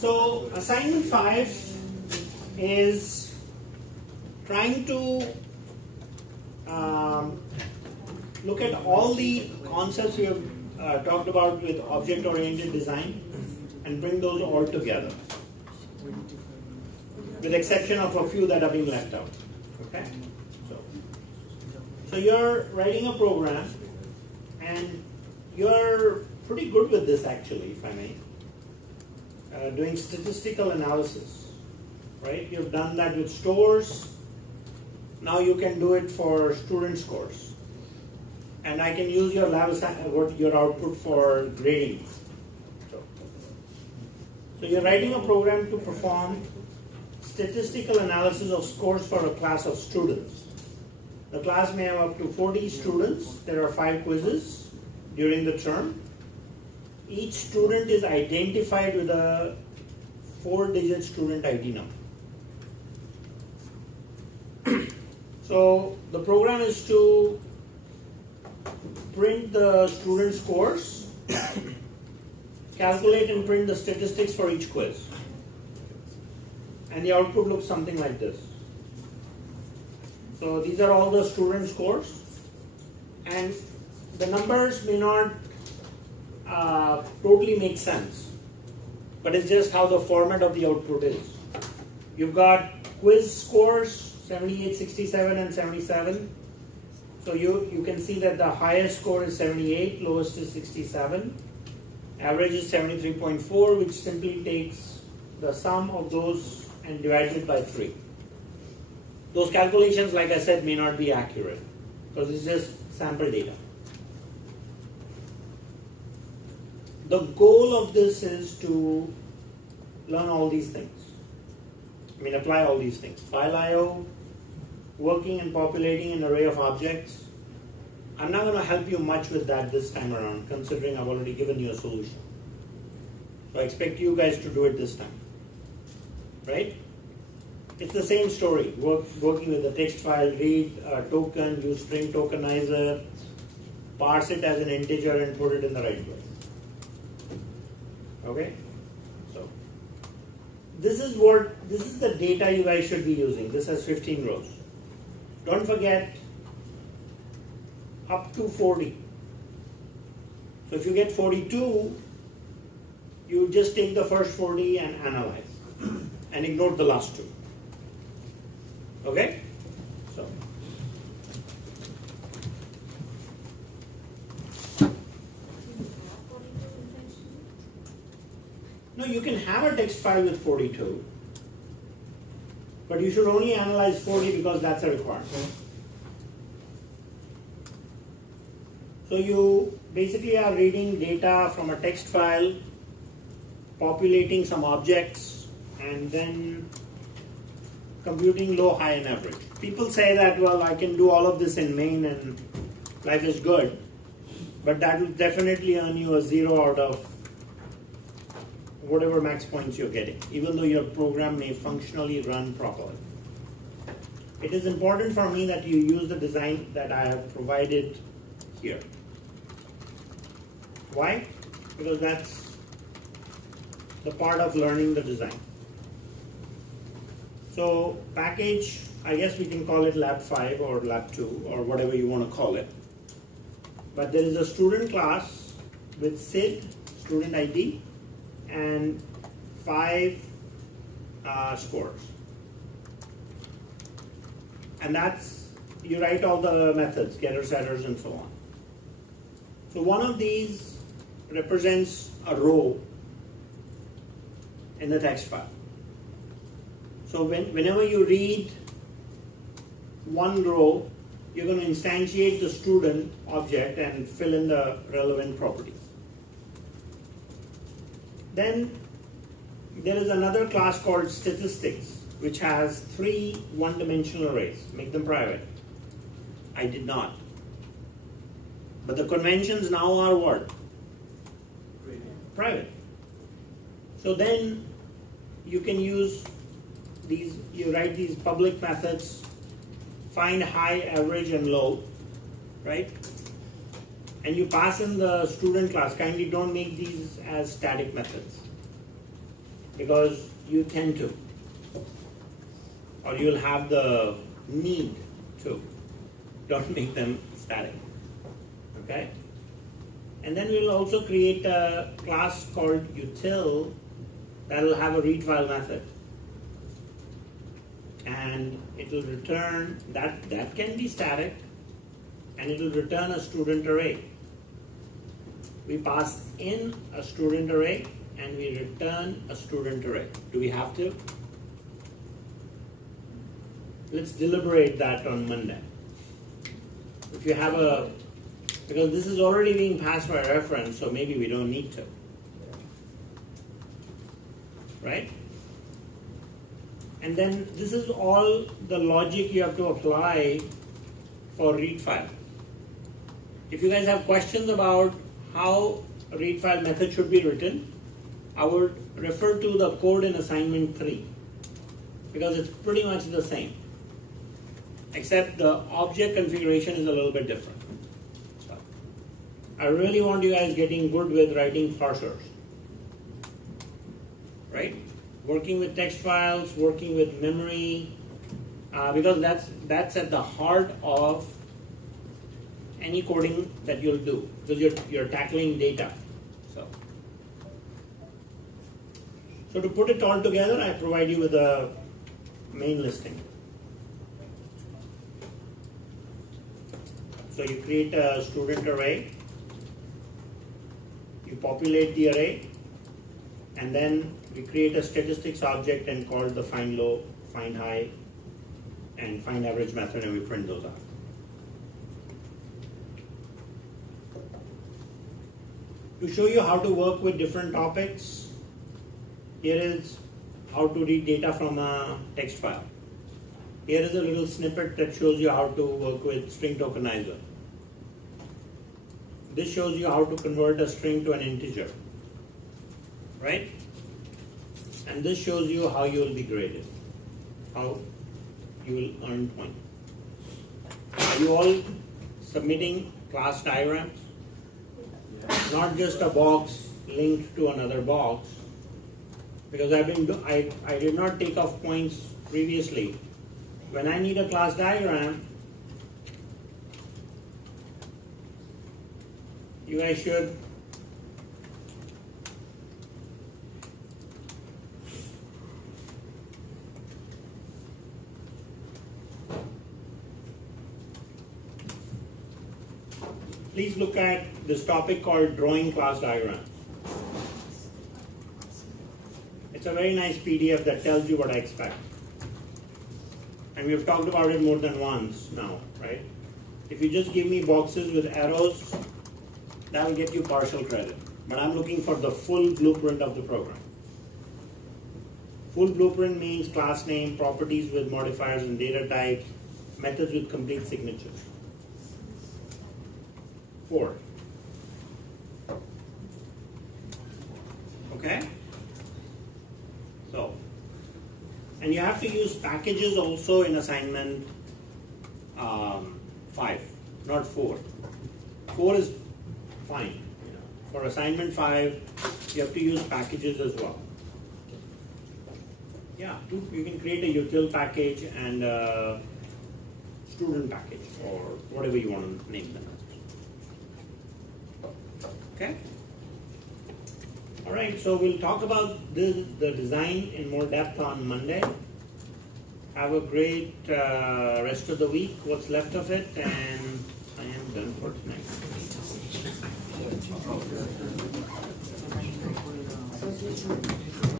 So assignment 5 is trying to look at all the concepts we have talked about with object-oriented design and bring those all together, with exception of a few that are being left out. Okay? So you're writing a program, and you're pretty good with this actually, if I may. Doing statistical analysis, right? You've done that with stores. Now you can do it for student scores, and I can use your lab your output for grading. So you're writing a program to perform statistical analysis of scores for a class of students. The class may have up to 40 students. There are 5 quizzes during the term. Each student is identified with a 4-digit student ID number. So the program is to print the student scores, calculate and print the statistics for each quiz. And the output looks something like this. So these are all the student scores, and the numbers may not totally make sense, but it's just how the format of the output is. You've got quiz scores, 78, 67, and 77. So you can see that the highest score is 78, lowest is 67. Average is 73.4, which simply takes the sum of those and divides it by 3. Those calculations, like I said, may not be accurate because it's just sample data. The goal of this is to learn all these things. Apply all these things. File I/O, working and populating an array of objects. I'm not going to help you much with that this time around, considering I've already given you a solution. So I expect you guys to do it this time. Right? It's the same story. Working with the text file, read a token, use string tokenizer, parse it as an integer and put it in the right place. Okay? So this is the data you guys should be using. This has 15 rows. Don't forget up to 40. So if you get 42, you just take the first 40 and analyze and ignore the last 2. Okay? So no, you can have a text file with 42, but you should only analyze 40 because that's a requirement. So you basically are reading data from a text file, populating some objects, and then computing low, high, and average. People say that, well, I can do all of this in main and life is good, but that will definitely earn you a 0 out of whatever max points you're getting, even though your program may functionally run properly. It is important for me that you use the design that I have provided here. Why? Because that's the part of learning the design. So package, I guess we can call it Lab 5 or Lab 2 or whatever you want to call it. But there is a student class with SID, student ID, and 5 scores. And that's, you write all the methods, getters, setters, and so on. So one of these represents a row in the text file. So whenever you read one row, you're going to instantiate the student object and fill in the relevant properties. Then there is another class called statistics, which has 3 one-dimensional arrays. Make them private. I did not. But the conventions now are what? Private. So then you can use these, you write these public methods, find high, average, and low, right? And you pass in the student class. Kindly don't make these as static methods. because you tend to, or you'll have the need to. Don't make them static. Okay? And then we'll also create a class called YouTill that will have a ReadFile method. And it will return, that can be static, and it will return a student array. We pass in a student array and we return a student array. Do we have to? Let's deliberate that on Monday. If you have because this is already being passed by reference, so maybe we don't need to. Right? And then this is all the logic you have to apply for ReadFile. If you guys have questions about how a ReadFile method should be written, I would refer to the code in assignment 3 because it's pretty much the same, except the object configuration is a little bit different. So, I really want you guys getting good with writing parsers, right? Working with text files, working with memory, because that's at the heart of any coding that you'll do, because you're tackling data. So to put it all together, I provide you with a main listing. So you create a student array, you populate the array, and then we create a statistics object and call the find low, find high, and find average method, and we print those out. To show you how to work with different topics, here is how to read data from a text file. Here is a little snippet that shows you how to work with string tokenizer. This shows you how to convert a string to an integer, right? And this shows you how you will be graded, how you will earn points. Are you all submitting class diagrams? Not just a box linked to another box, because I did not take off points previously. When I need a class diagram, you guys should please look at this topic called drawing class diagrams. It's a very nice PDF that tells you what I expect. And we've talked about it more than once now, right? If you just give me boxes with arrows, that will get you partial credit. But I'm looking for the full blueprint of the program. Full blueprint means class name, properties with modifiers and data types, methods with complete signatures. 4. Okay? So, and you have to use packages also in assignment 5, not 4. 4 is fine. For assignment 5, you have to use packages as well. Yeah, you can create a util package and a student package or whatever you want to name them. Okay? Alright, so we'll talk about the design in more depth on Monday. Have a great rest of the week, what's left of it, and I am done for tonight.